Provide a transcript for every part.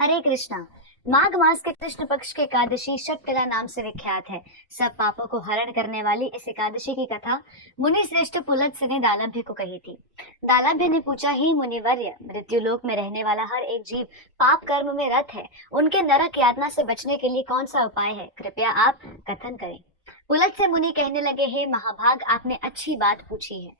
हरे कृष्णा। माघ मास के कृष्ण पक्ष की एकादशी षटकला नाम से विख्यात है। सब पापों को हरण करने वाली इस एकादशी की कथा मुनि श्रेष्ठ पुलत्स्य ने दालभ्य को कही थी। दालभ्य ने पूछा, ही मुनिवर्य, मृत्यु लोक में रहने वाला हर एक जीव पाप कर्म में रत है। उनके नरक यातना से बचने के लिए कौन सा उपाय है? कृपया आप कथन करें। पुलत्स्य मुनि कहने लगे, हे महाभाग, आपने अच्छी बात पूछी है।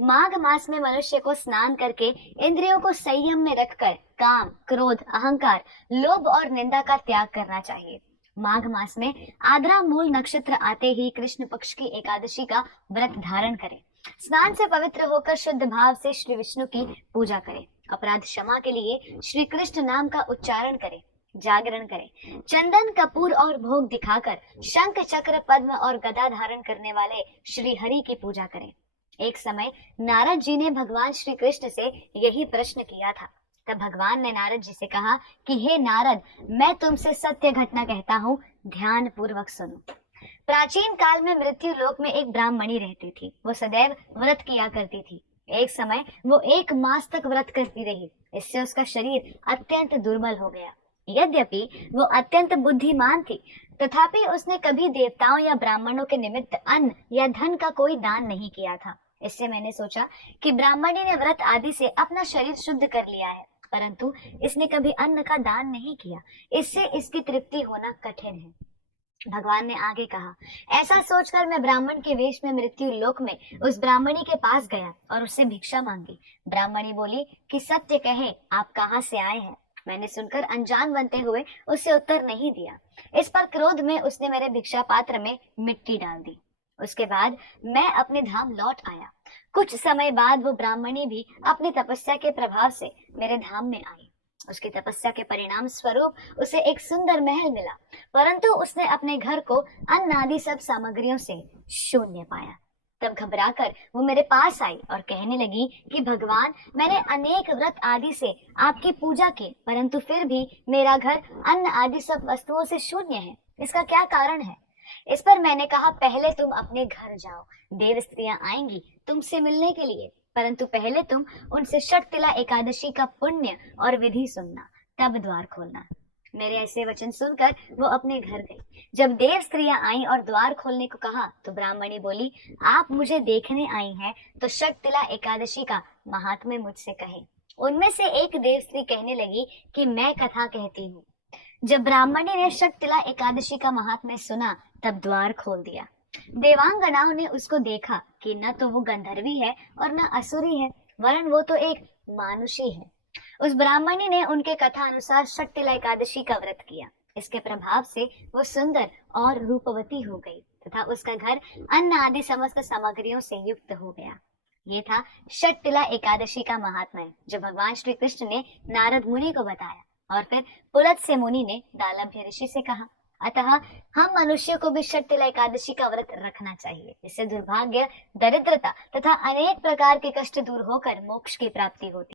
माघ मास में मनुष्य को स्नान करके इंद्रियों को संयम में रखकर काम, क्रोध, अहंकार, लोभ और निंदा का त्याग करना चाहिए। माघ मास में आद्रा मूल नक्षत्र आते ही कृष्ण पक्ष की एकादशी का व्रत धारण करें। स्नान से पवित्र होकर शुद्ध भाव से श्री विष्णु की पूजा करें। अपराध क्षमा के लिए श्री कृष्ण नाम का उच्चारण करें। जागरण करें। चंदन, कपूर और भोग दिखाकर शंख, चक्र, पद्म और गदा धारण करने वाले श्री हरि की पूजा करें। एक समय नारद जी ने भगवान श्री कृष्ण से यही प्रश्न किया था। तब भगवान ने नारद जी से कहा कि हे नारद, मैं तुमसे सत्य घटना कहता हूँ, ध्यान पूर्वक सुनो। प्राचीन काल में मृत्यु लोक में एक ब्राह्मणी रहती थी। वो सदैव व्रत किया करती थी। एक समय वो 1 मास तक व्रत करती रही। इससे उसका शरीर अत्यंत दुर्बल हो गया। यद्यपि वो अत्यंत बुद्धिमान थी, तथापि उसने कभी देवताओं या ब्राह्मणों के निमित्त अन्न या धन का कोई दान नहीं किया था। इससे मैंने सोचा कि ब्राह्मणी ने व्रत आदि से अपना शरीर शुद्ध कर लिया है, परंतु इसने कभी अन्न का दान नहीं किया। इससे इसकी तृप्ति होना कठिन है। भगवान ने आगे कहा, ऐसा सोचकर मैं ब्राह्मण के वेश में मृत्यु लोक में उस ब्राह्मणी के पास गया और उससे भिक्षा मांगी। ब्राह्मणी बोली कि सत्य कहे, आप कहाँ से आए हैं? मैंने सुनकर अनजान बनते हुए उससे उत्तर नहीं दिया। इस पर क्रोध में उसने मेरे भिक्षा पात्र में मिट्टी डाल दी। उसके बाद मैं अपने धाम लौट आया। कुछ समय बाद वो ब्राह्मणी भी अपनी तपस्या के प्रभाव से मेरे धाम में आई। उसकी तपस्या के परिणाम स्वरूप उसे एक सुंदर महल मिला, परंतु उसने अपने घर को अन्न आदि सब सामग्रियों से शून्य पाया। तब घबराकर वो मेरे पास आई और कहने लगी कि भगवान, मैंने अनेक व्रत आदि से आपकी पूजा की, परंतु फिर भी मेरा घर अन्न आदि सब वस्तुओं से शून्य है। इसका क्या कारण है? इस पर मैंने कहा, पहले तुम अपने घर जाओ। देव स्त्रियां आएंगी तुमसे मिलने के लिए, परंतु पहले तुम उनसे षटतिला एकादशी का पुण्य और विधि सुनना, तब द्वार खोलना। मेरे ऐसे वचन सुनकर वो अपने घर गई। जब देव स्त्रियां आई और द्वार खोलने को कहा तो ब्राह्मणी बोली, आप मुझे देखने आई हैं तो षटतिला एकादशी का महात्म्य मुझसे कहें। उनमें से एक देव स्त्री कहने लगी कि मैं कथा कहती हूँ। जब ब्राह्मणी ने षटतिला एकादशी का महात्म्य सुना तब द्वार खोल दिया। देवांगनाओं ने उसको देखा कि न तो वो गंधर्वी है और न असुरी है, वरन वो तो एक मानुषी है। उस ब्राह्मणी ने उनके कथा अनुसार षटतिला एकादशी का व्रत किया। इसके प्रभाव से वो सुंदर और रूपवती हो गई तथा उसका घर अन्न आदि समस्त सामग्रियों से युक्त हो गया। ये था षटतिला एकादशी का महात्म्य, जो भगवान श्री कृष्ण ने नारद मुनि को बताया और फिर पुलत्स्य मुनि ने दालभ्य ऋषि से कहा। अतः हम मनुष्य को भी षटतिला एकादशी का व्रत रखना चाहिए। इससे दुर्भाग्य, दरिद्रता तथा अनेक प्रकार के कष्ट दूर होकर मोक्ष की प्राप्ति होती है।